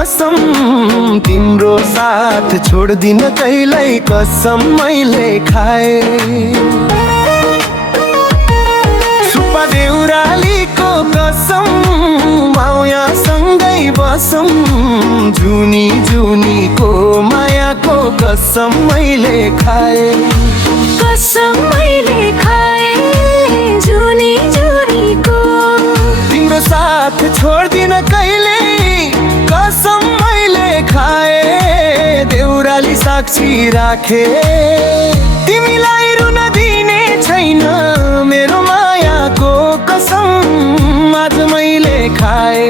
कसम तिम्रो साथ छोड्दिन कहिल्यै कसम मैले खाए। सुब्बा देउरालीको कसम मायासँगै बसौँ जुनी जुनीको मायाको कसम मैले खाए। कसम मैले खाए जुनी जुनीको तिम्रो साथ छोड्दिन कहिल्यै कसम मैले खाए। देउराली साक्षी राखे तिमीलाई रुन दिने छैन मेरो मायाको कसम आज मैले खाए।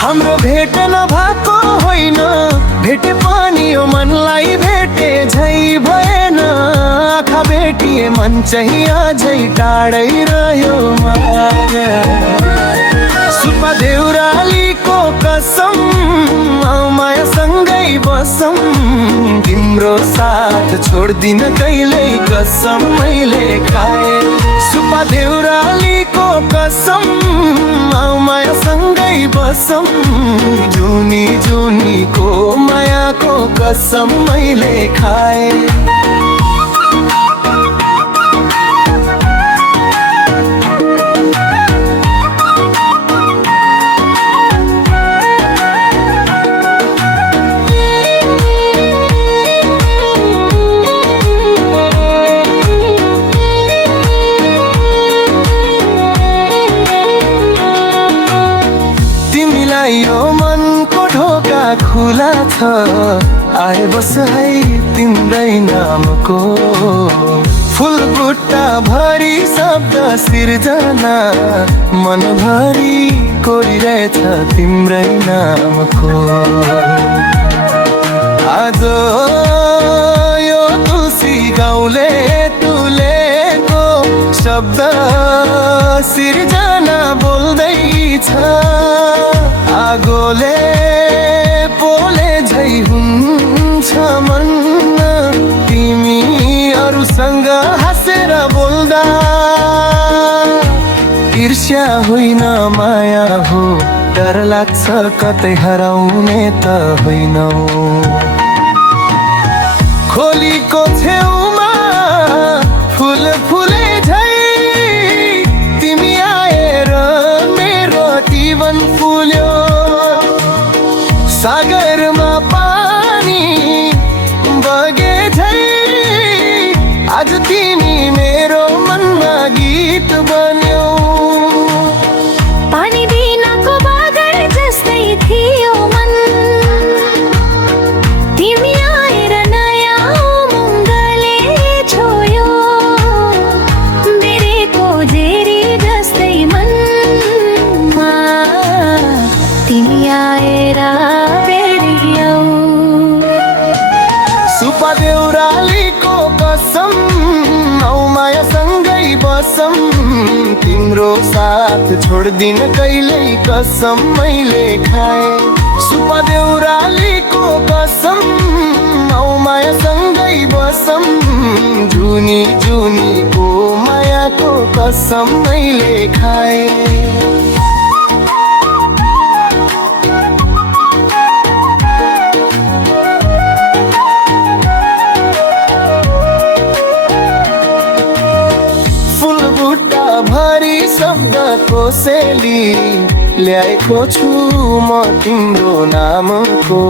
हाम्रो भेट नभएको होइन भेटे पनि यो मनलाई भेटे झै भएन। आँखा भेटिए मन चाहिँ अझै टाढै रह्यो माया। सुब्बा देउरालीको कसम मायासँगै बसौँ तिम्रो साथ छोड्दिन कहिल्यै कसम मैले खाए। सुब्बा देउरालीको कसम मायासँगै बसौँ जुनी जुनीको मायाको कसम मैले खाए। यो मनको ढोका खुला छ आए बस है तिम्रै नामको। फुल बुट्टा भरी शब्द सिर्जना मनभरि कोरिरहेछ तिम्रै नामको। आज यो तुलसी गाउँले तुलेको शब्द सिर्जना बोल्दैछ। आगोले पोले झै हुन्छ मन तिमी अरूसँग हाँसेर बोल्दा। ईर्ष्या होइन माया हो डर लाग्छ कतै हराउने त होइनौ। खोलीको छेउमा फुल फुले झै तिमी आएर मेरो जीवन फुल्यो। सागरमा पानी बगे झै आज तिमी मेरो मनमा गीत बन्यौ। पानी बिनाको बगर जस्तै थियो मन तिमी आएर नयाँ उमङ्गले छोयो। बेरेको जेरी जस्तै मनमा तिमी आएर बेरियौ। सुब्बा देउरालीको कसम मायासँगै बसौँ तिम्रो साथ छोड्दिन कहिल्यै कसम मैले खाए। सुब्बा देउरालीको कसम मायासँगै बसौँ जुनी जुनीको मायाको कसम मैले खाए। भरी शब्द कोसेली ल्याएको छु म तिम्रो नामको।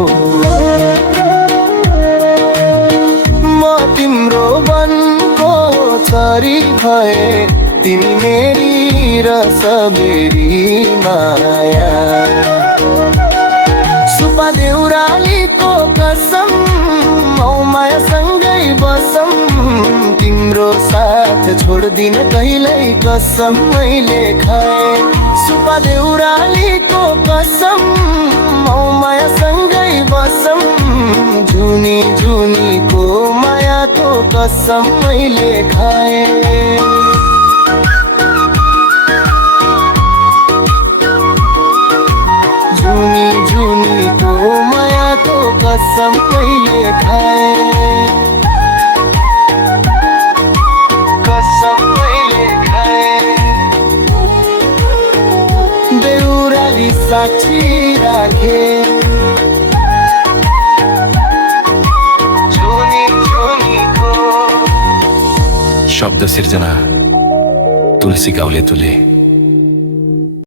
म तिम्रो वनको छरी भए तिमी मेरी रसबेरी माया। सुब्बा देउरालीको कसम मायासँगै बसौँ तिम्रो साथ छोड्दिन कहिल्यै कसम मैले खाए। सुब्बा देउरालीको कसम मायासँगै बसौँ जुनी जुनीको मायाको कसम मैले खाए। जुनी जुनीको मायाको कसम मैले खाए। कसम मैले खाए। देउराली साक्षी राखे शब्द सिर्जना तुलसी गाउले तुले